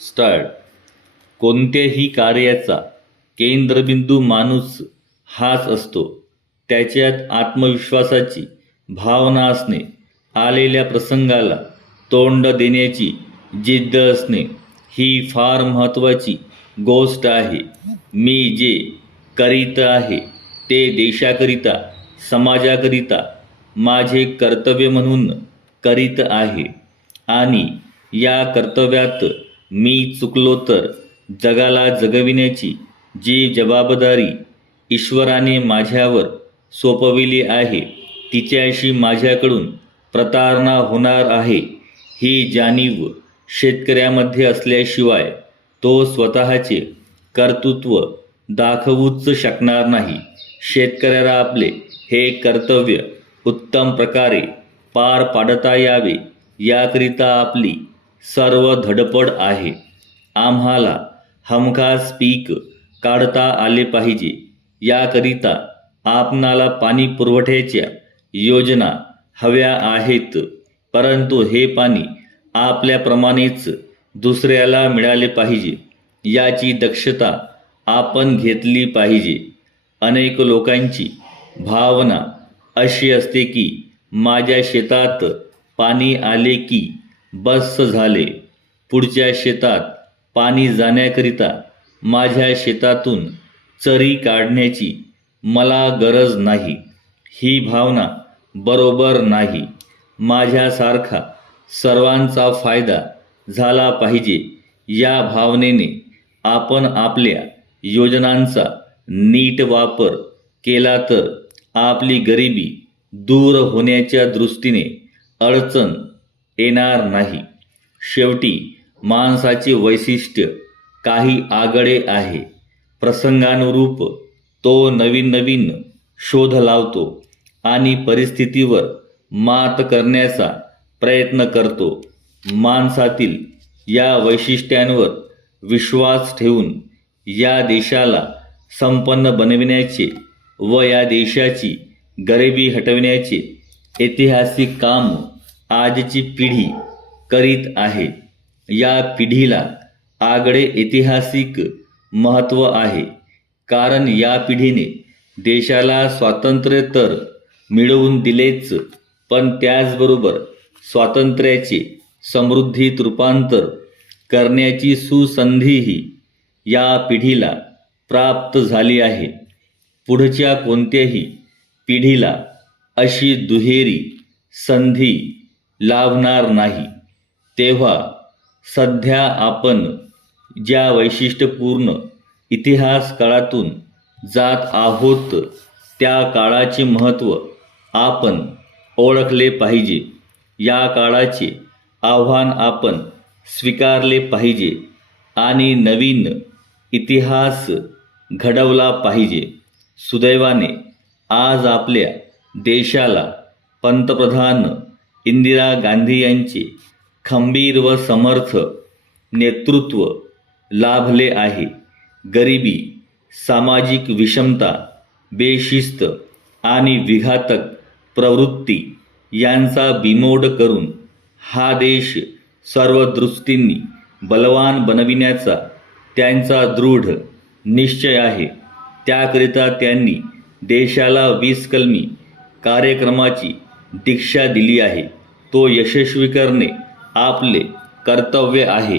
Start कोणत्याही कार्याचा केंद्रबिंदू माणूस हाच असतो. त्याच्यात आत्मविश्वासाची भावना असणे आलेल्या प्रसंगाला तोंड देण्याची जिद्द असणे ही फार महत्त्वाची गोष्ट आहे. मी जे करीत आहे ते देशाकरिता समाजाकरिता माझे कर्तव्य म्हणून करीत आहे. आणि या कर्तव्यात मी चुकलो तर जगाला जगविण्याची जी जबाबदारी ईश्वराने माझ्यावर सोपविली आहे तिच्याशी माझ्याकडून प्रतारणा होणार आहे. ही जाणीव शेतकऱ्यामध्ये असल्याशिवाय तो स्वतःचे कर्तृत्व दाखवूच शकणार नाही. शेतकऱ्याला आपले हे कर्तव्य उत्तम प्रकारे पार पाडता यावे याकरिता आपली सर्व धडपड आहे. आम्हाला हमखास पीक काढता आले पाहिजे. याकरिता आपणाला पाणी पुरवठ्याच्या योजना हव्या आहेत. परंतु हे पाणी आपल्याप्रमाणेच दुसऱ्याला मिळाले पाहिजे. याची दक्षता आपण घेतली पाहिजे. अनेक लोकांची भावना अशी असते की माझ्या शेतात पाणी आले की बस झाले. पुढच्या शेतात पाणी जाण्याकरिता माझ्या शेतातून चरी काढण्याची मला गरज नाही. ही भावना बरोबर नाही. माझ्यासारखा सर्वांचा फायदा झाला पाहिजे. या भावनेने आपण आपल्या योजनांचा नीट वापर केला तर आपली गरिबी दूर होण्याच्या दृष्टीने अडचण येणार नाही. शेवटी माणसाचे वैशिष्ट्य काही आगळे आहे. प्रसंगानुरूप तो नवीन नवीन शोध लावतो आणि परिस्थितीवर मात करण्याचा प्रयत्न करतो. माणसातील या वैशिष्ट्यांवर विश्वास ठेवून या देशाला संपन्न बनविण्याचे व या देशाची गरिबी हटविण्याचे ऐतिहासिक काम आजची पिढी करीत आहे. या पिढीला आगळे ऐतिहासिक महत्त्व आहे. कारण या पिढीने देशाला स्वातंत्र्य तर मिळवून दिलेच पण त्याचबरोबर स्वातंत्र्याचे समृद्धीत रूपांतर करण्याची सुसंधीही या पिढीला प्राप्त झाली आहे. पुढच्या कोणत्याही पिढीला अशी दुहेरी संधी लाभणार नाही. तेव्हा सध्या आपण ज्या वैशिष्ट्यपूर्ण इतिहास काळातून जात आहोत त्या काळाचे महत्त्व आपण ओळखले पाहिजे. या काळाचे आव्हान आपण स्वीकारले पाहिजे आणि नवीन इतिहास घडवला पाहिजे. सुदैवाने आज आपल्या देशाला पंतप्रधान इंदिरा गांधी यांचे खंबीर व समर्थ नेतृत्व लाभले आहे. गरिबी सामाजिक विषमता बेशिस्त आणि विघातक प्रवृत्ती यांचा बिमोड करून हा देश सर्व दृष्टींनी बलवान बनविण्याचा त्यांचा दृढ निश्चय आहे. त्याकरिता त्यांनी देशाला वीस कलमी कार्यक्रमाची दीक्षा दिली आहे. तो यशस्वी करणे आपले कर्तव्य आहे.